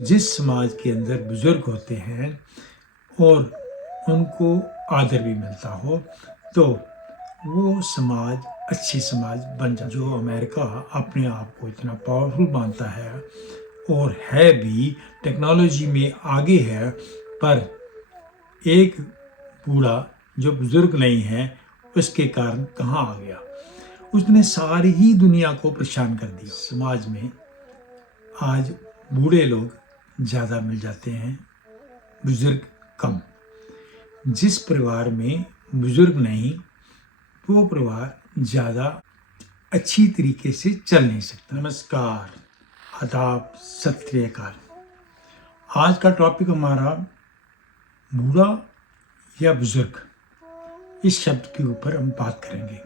जिस समाज के अंदर बुजुर्ग होते हैं और उनको आदर भी मिलता हो तो वो समाज अच्छी समाज बन जाता है। जो अमेरिका अपने आप को इतना पावरफुल मानता है और है भी, टेक्नोलॉजी में आगे है, पर एक बूढ़ा जो बुजुर्ग नहीं है उसके कारण कहाँ आ गया। उसने सारी ही दुनिया को परेशान कर दिया। समाज में आज बूढ़े लोग ज़्यादा मिल जाते हैं, बुजुर्ग कम। जिस परिवार में बुजुर्ग नहीं, वो परिवार ज़्यादा अच्छी तरीके से चल नहीं सकता। नमस्कार, आदाब, सत श्री अकाल। आज का टॉपिक हमारा बूढ़ा या बुजुर्ग, इस शब्द के ऊपर हम बात करेंगे।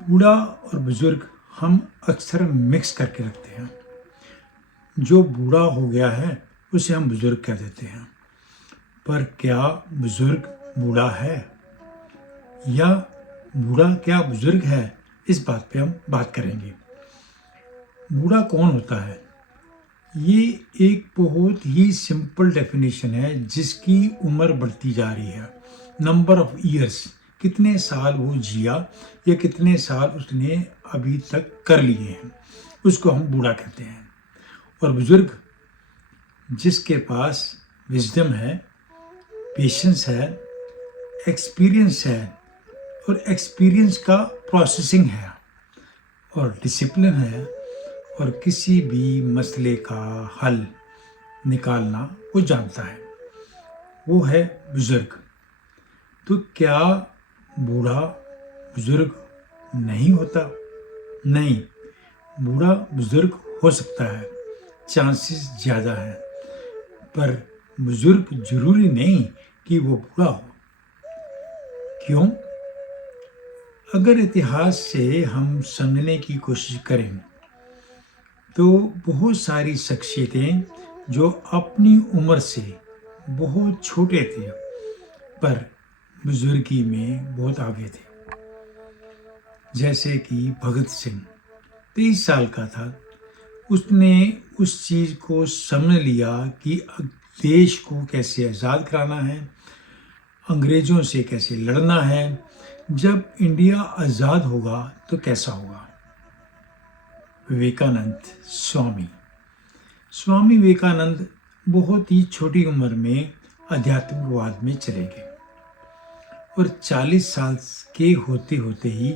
बूढ़ा और बुजुर्ग हम अक्सर मिक्स करके रखते हैं। जो बूढ़ा हो गया है उसे हम बुजुर्ग कह देते हैं, पर क्या बुजुर्ग बूढ़ा है या बूढ़ा क्या बुजुर्ग है, इस बात पे हम बात करेंगे। बूढ़ा कौन होता है? ये एक बहुत ही सिंपल डेफिनेशन है जिसकी उम्र बढ़ती जा रही है। नंबर ऑफ ईयर्स, कितने साल वो जिया या कितने साल उसने अभी तक कर लिए हैं, उसको हम बूढ़ा कहते हैं। और बुजुर्ग जिसके पास विजडम है, पेशेंस है, एक्सपीरियंस है, और एक्सपीरियंस का प्रोसेसिंग है, और डिसिप्लिन है, और किसी भी मसले का हल निकालना वो जानता है, वो है बुजुर्ग। तो क्या बूढ़ा बुजुर्ग नहीं होता? नहीं, बूढ़ा बुजुर्ग हो सकता है, चांसेस ज़्यादा है, पर बुजुर्ग जरूरी नहीं कि वो बूढ़ा हो। क्यों? अगर इतिहास से हम समझने की कोशिश करें तो बहुत सारी शख्सियतें जो अपनी उम्र से बहुत छोटे थे पर बुजुर्गी में बहुत आगे थे। जैसे कि भगत सिंह 23 साल का था, उसने उस चीज़ को समझ लिया कि देश को कैसे आज़ाद कराना है, अंग्रेज़ों से कैसे लड़ना है, जब इंडिया आज़ाद होगा तो कैसा होगा। विवेकानंद स्वामी विवेकानंद बहुत ही छोटी उम्र में आध्यात्मिकवाद में चले गए और 40 साल के होते होते ही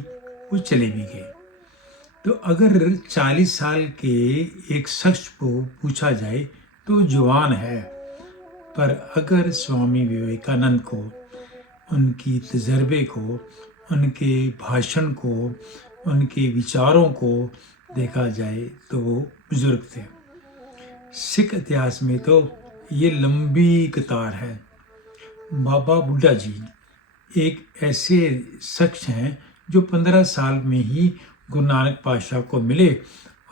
वो चले भी गए। तो अगर 40 साल के एक शख्स को पूछा जाए तो जवान है, पर अगर स्वामी विवेकानंद को, उनकी तजर्बे को, उनके भाषण को, उनके विचारों को देखा जाए तो वो बुजुर्ग थे। सिख इतिहास में तो ये लंबी कतार है। बाबा बुड्ढा जी एक ऐसे शख्स हैं जो 15 साल में ही गुरु नानक पातशाह को मिले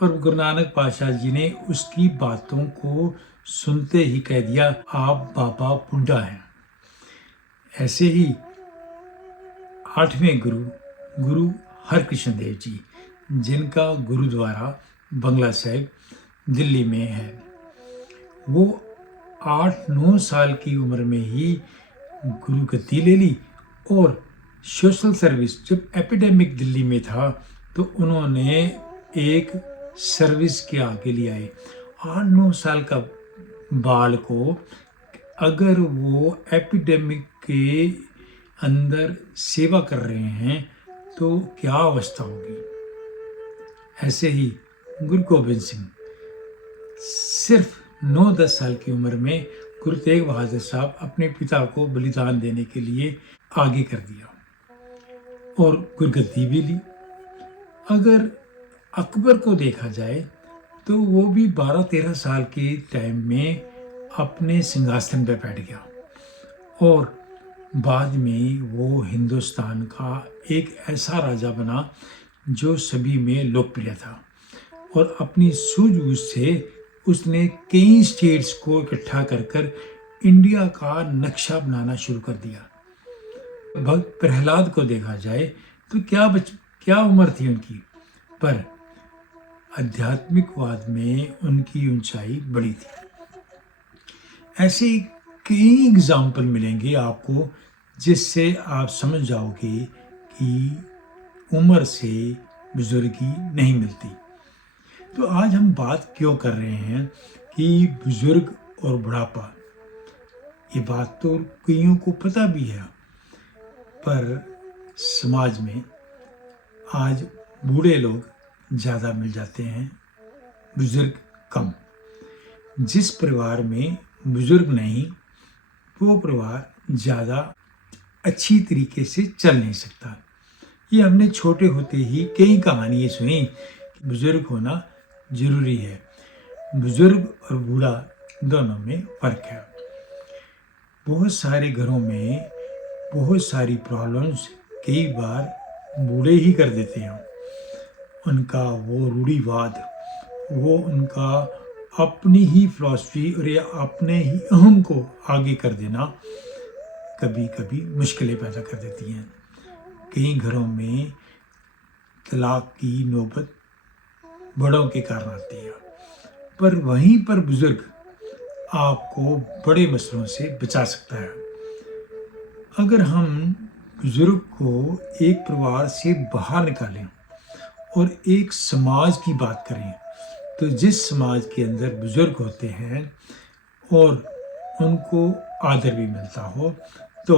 और गुरु नानक पातशाह जी ने उसकी बातों को सुनते ही कह दिया, आप बाबा बुड्ढा हैं। ऐसे ही 8वें गुरु हरकृष्ण देव जी, जिनका गुरुद्वारा बंगला साहिब दिल्ली में है, वो 8-9 साल की उम्र में ही गुरु गद्दी ले ली और सोशल सर्विस, जब एपिडेमिक दिल्ली में था तो उन्होंने एक सर्विस के आगे ले आए। 8-9 साल का बाल को अगर वो एपिडेमिक के अंदर सेवा कर रहे हैं तो क्या अवस्था होगी। ऐसे ही गुरु गोबिंद सिंह सिर्फ 9-10 साल की उम्र में गुरु तेग बहादुर साहब अपने पिता को बलिदान देने के लिए आगे कर दिया और गुरगद्दी भी ली। अगर अकबर को देखा जाए तो वो भी 12-13 साल के टाइम में अपने सिंहासन पर बैठ गया और बाद में वो हिंदुस्तान का एक ऐसा राजा बना जो सभी में लोकप्रिय था और अपनी सूझबूझ से उसने कई स्टेट्स को इकट्ठा कर इंडिया का नक्शा बनाना शुरू कर दिया। भक्त प्रहलाद को देखा जाए तो क्या उम्र थी उनकी, पर आध्यात्मिकवाद में उनकी ऊंचाई बड़ी थी। ऐसे कई एग्जाम्पल मिलेंगे आपको जिससे आप समझ जाओगे कि उम्र से बुजुर्गी नहीं मिलती। तो आज हम बात क्यों कर रहे हैं कि बुजुर्ग और बुढ़ापा, ये बात तो कईयों को पता भी है, पर समाज में आज बूढ़े लोग ज़्यादा मिल जाते हैं, बुजुर्ग कम। जिस परिवार में बुजुर्ग नहीं, वो परिवार ज़्यादा अच्छी तरीके से चल नहीं सकता। ये हमने छोटे होते ही कई कहानियाँ सुनी कि बुजुर्ग होना जरूरी है। बुजुर्ग और बूढ़ा दोनों में फ़र्क है। बहुत सारे घरों में बहुत सारी प्रॉब्लम्स कई बार बूढ़े ही कर देते हैं। उनका वो रूढ़िवाद, वो उनका अपनी ही फिलॉसफी और या अपने ही अहम को आगे कर देना कभी कभी मुश्किलें पैदा कर देती हैं। कई घरों में तलाक की नौबत बड़ों के कारण आती है, पर वहीं पर बुजुर्ग आपको बड़े मसलों से बचा सकता है। अगर हम बुजुर्ग को एक परिवार से बाहर निकालें और एक समाज की बात करें, तो जिस समाज के अंदर बुजुर्ग होते हैं और उनको आदर भी मिलता हो, तो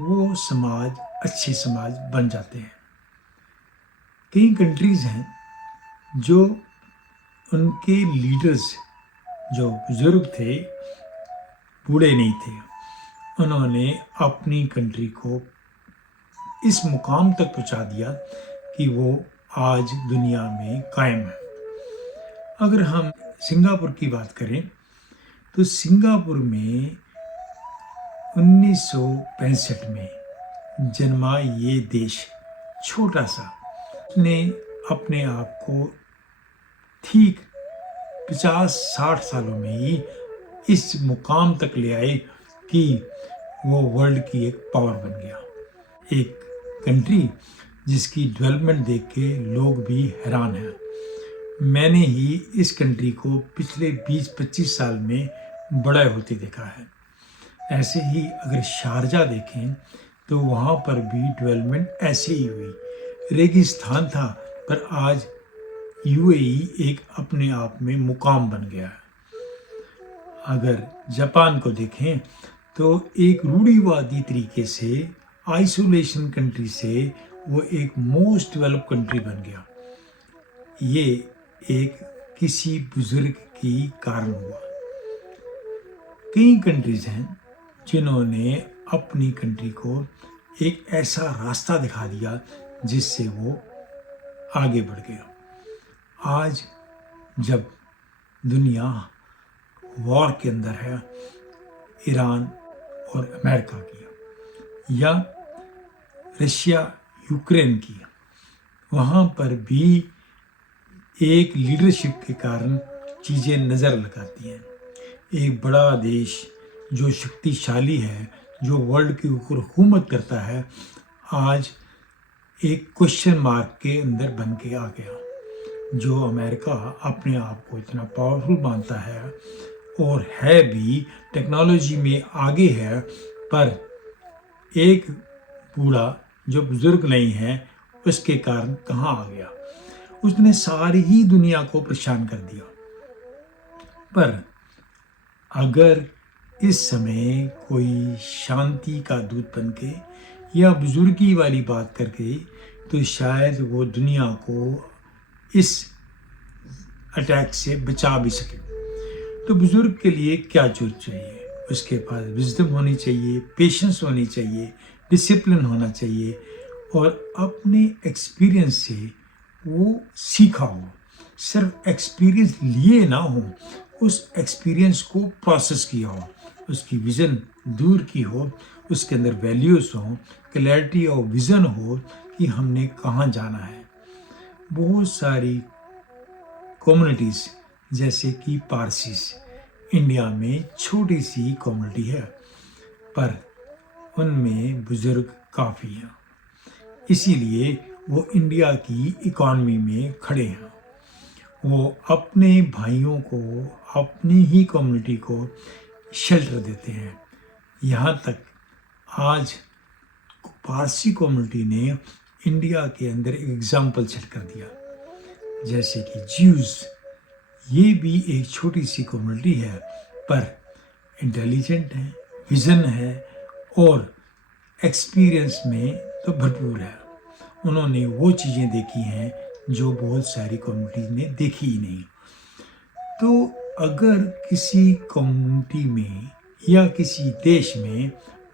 वो समाज अच्छे समाज बन जाते हैं। कई कंट्रीज हैं जो उनके लीडर्स जो बुजुर्ग थे, बूढ़े नहीं थे, उन्होंने अपनी कंट्री को इस मुकाम तक पहुंचा दिया कि वो आज दुनिया में कायम है। अगर हम सिंगापुर की बात करें, तो सिंगापुर में 1965 में जन्मा ये देश छोटा सा, ने अपने आप को ठीक 50-60 सालों में ही इस मुकाम तक ले आए कि वो वर्ल्ड की एक पावर बन गया। एक कंट्री जिसकी डेवलपमेंट देख के लोग भी हैरान हैं। मैंने ही इस कंट्री को पिछले 20-25 साल में बड़ा होते देखा है। ऐसे ही अगर शारजा देखें तो वहाँ पर भी डेवलपमेंट ऐसे ही हुई। रेगिस्तान था, पर आज यूएई एक अपने आप में मुकाम बन गया है। अगर जापान को देखें तो एक रूढ़िवादी तरीके से आइसोलेशन कंट्री से वो एक मोस्ट डेवलप्ड कंट्री बन गया। ये एक किसी बुजुर्ग की कारण हुआ। कई कंट्रीज हैं जिन्होंने अपनी कंट्री को एक ऐसा रास्ता दिखा दिया जिससे वो आगे बढ़ गया। आज जब दुनिया वॉर के अंदर है, ईरान और अमेरिका की या रशिया यूक्रेन की, वहाँ पर भी एक लीडरशिप के कारण चीज़ें नज़र लगाती हैं। एक बड़ा देश जो शक्तिशाली है, जो वर्ल्ड के ऊपर हुकूमत करता है, आज एक क्वेश्चन मार्क के अंदर बन के आ गया। जो अमेरिका अपने आप को इतना पावरफुल मानता है और है भी, टेक्नोलॉजी में आगे है, पर एक बूढ़ा जो बुजुर्ग नहीं है उसके कारण कहाँ आ गया। उसने सारी ही दुनिया को परेशान कर दिया। पर अगर इस समय कोई शांति का दूत बन के या बुजुर्गी वाली बात करके, तो शायद वो दुनिया को इस अटैक से बचा भी सके। तो बुजुर्ग के लिए क्या जरूरत चाहिए? उसके पास विजडम होनी चाहिए, पेशेंस होनी चाहिए, डिसिप्लिन होना चाहिए और अपने एक्सपीरियंस से वो सीखा हो। सिर्फ एक्सपीरियंस लिए ना हो, उस एक्सपीरियंस को प्रोसेस किया हो, उसकी विज़न दूर की हो, उसके अंदर वैल्यूज़ हो, क्लैरिटी और विज़न हो कि हमने कहाँ जाना है। बहुत सारी कम्युनिटीज़ जैसे कि पारसीस इंडिया में छोटी सी कम्युनिटी है, पर उनमें बुजुर्ग काफ़ी हैं, इसीलिए वो इंडिया की इकॉनमी में खड़े हैं। वो अपने भाइयों को, अपनी ही कम्युनिटी को शेल्टर देते हैं। यहाँ तक आज पारसी कम्युनिटी ने इंडिया के अंदर एक एग्जाम्पल सेट कर दिया। जैसे कि ज्यूज़, ये भी एक छोटी सी कम्युनिटी है पर इंटेलिजेंट है, विज़न है और एक्सपीरियंस में तो भरपूर है। उन्होंने वो चीज़ें देखी हैं जो बहुत सारी कम्युनिटीज़ ने देखी ही नहीं। तो अगर किसी कम्युनिटी में या किसी देश में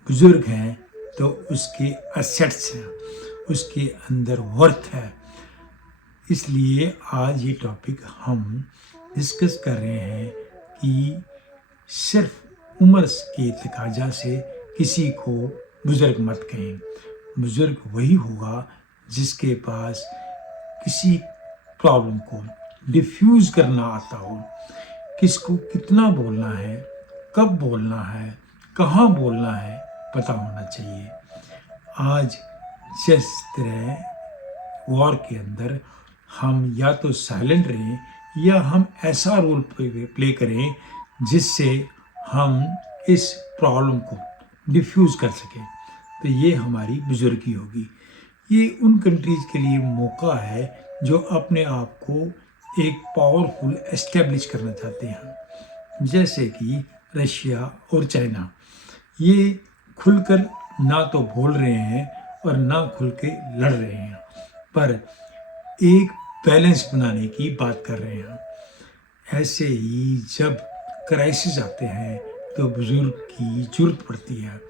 बुज़ुर्ग हैं तो उसके असेट्स हैं, उसके अंदर वर्थ है। इसलिए आज ये टॉपिक हम डिस्कस कर रहे हैं कि सिर्फ उम्र के तकाजा से किसी को बुज़ुर्ग मत कहें। बुज़ुर्ग वही होगा जिसके पास किसी प्रॉब्लम को डिफ्यूज़ करना आता हो, किसको कितना बोलना है, कब बोलना है, कहाँ बोलना है, पता होना चाहिए। आज जिस तरह वॉर के अंदर हम या तो साइलेंट रहें या हम ऐसा रोल प्ले करें जिससे हम इस प्रॉब्लम को डिफ्यूज़ कर सकें, तो ये हमारी बुजुर्गी होगी। ये उन कंट्रीज़ के लिए मौका है जो अपने आप को एक पावरफुल एस्टेब्लिश करना चाहते हैं, जैसे कि रशिया और चाइना। ये खुलकर ना तो बोल रहे हैं और ना खुल के लड़ रहे हैं, पर एक बैलेंस बनाने की बात कर रहे हैं। ऐसे ही जब क्राइसिस आते हैं तो बुजुर्ग की ज़रूरत पड़ती है,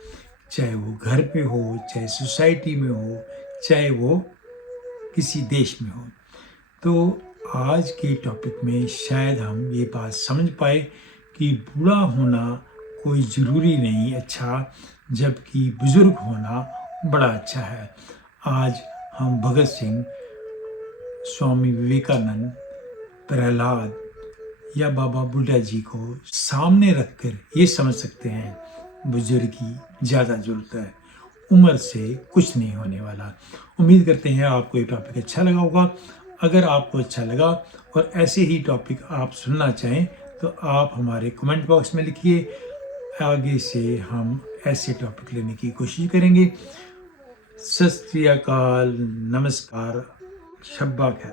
चाहे वो घर पे हो, चाहे सोसाइटी में हो, चाहे वो किसी देश में हो। तो आज के टॉपिक में शायद हम ये बात समझ पाए कि बूढ़ा होना कोई ज़रूरी नहीं अच्छा, जबकि बुज़ुर्ग होना बड़ा अच्छा है। आज हम भगत सिंह, स्वामी विवेकानंद, प्रहलाद या बाबा बुड्ढा जी को सामने रखकर ये समझ सकते हैं बुजुर्गी ज़्यादा ज़रूरत है, उम्र से कुछ नहीं होने वाला। उम्मीद करते हैं आपको ये टॉपिक अच्छा लगा होगा। अगर आपको अच्छा लगा और ऐसे ही टॉपिक आप सुनना चाहें तो आप हमारे कमेंट बॉक्स में लिखिए। आगे से हम ऐसे टॉपिक लेने की कोशिश करेंगे। सत श्री अकाल, नमस्कार, शब्बा खैर।